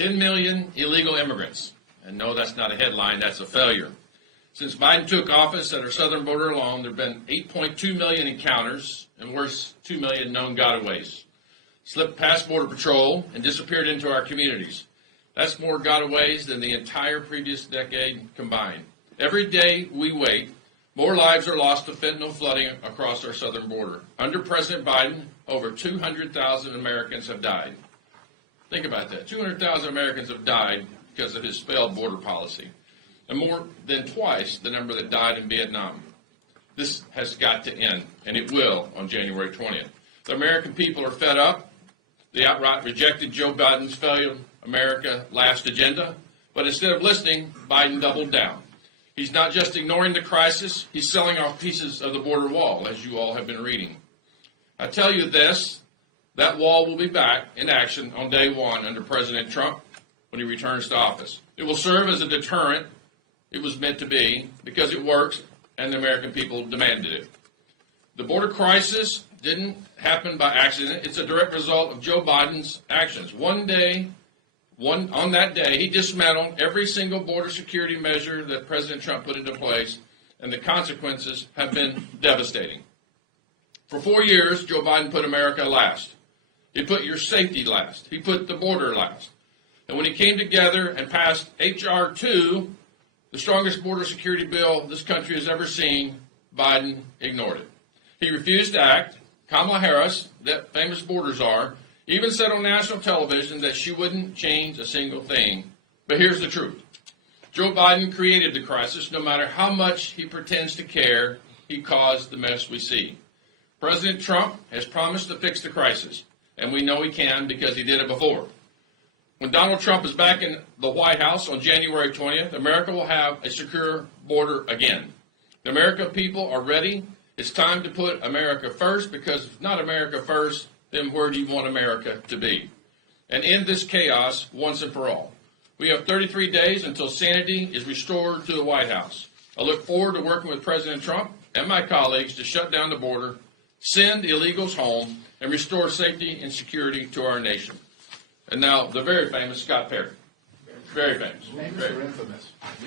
10 million illegal immigrants. And no, that's not a headline, that's a failure. Since Biden took office at our southern border alone, there have been 8.2 million encounters and worse, 2 million known gotaways. Slipped past Border Patrol and disappeared into our communities. That's more gotaways than the entire previous decade combined. Every day we wait, more lives are lost to fentanyl flooding across our southern border. Under President Biden, over 200,000 Americans have died. Think about that. 200,000 Americans have died because of his failed border policy, and more than twice the number that died in Vietnam. This has got to end, and it will on January 20th. The American people are fed up. They outright rejected Joe Biden's failed America Last agenda, but instead of listening, Biden doubled down. He's not just ignoring the crisis, he's selling off pieces of the border wall, as you all have been reading. I tell you this, that wall will be back in action on day one under President Trump when he returns to office. It will serve as a deterrent. It was meant to be because it works and the American people demanded it. The border crisis didn't happen by accident. It's a direct result of Joe Biden's actions. On that day, he dismantled every single border security measure that President Trump put into place, and the consequences have been devastating. For 4 years, Joe Biden put America last. He put your safety last. He put the border last. And when he came together and passed H.R. 2, the strongest border security bill this country has ever seen, Biden ignored it. He refused to act. Kamala Harris, that famous border czar, even said on national television that she wouldn't change a single thing. But here's the truth. Joe Biden created the crisis. No matter how much he pretends to care, he caused the mess we see. President Trump has promised to fix the crisis, and we know he can because he did it before. When Donald Trump is back in the White House on January 20th, America will have a secure border again. The American people are ready. It's time to put America first, because if not America first, then where do you want America to be? And end this chaos once and for all. We have 33 days until sanity is restored to the White House. I look forward to working with President Trump and my colleagues to shut down the border, send illegals home, and restore safety and security to our nation. And now, the very famous Scott Perry. Very famous. Famous or infamous?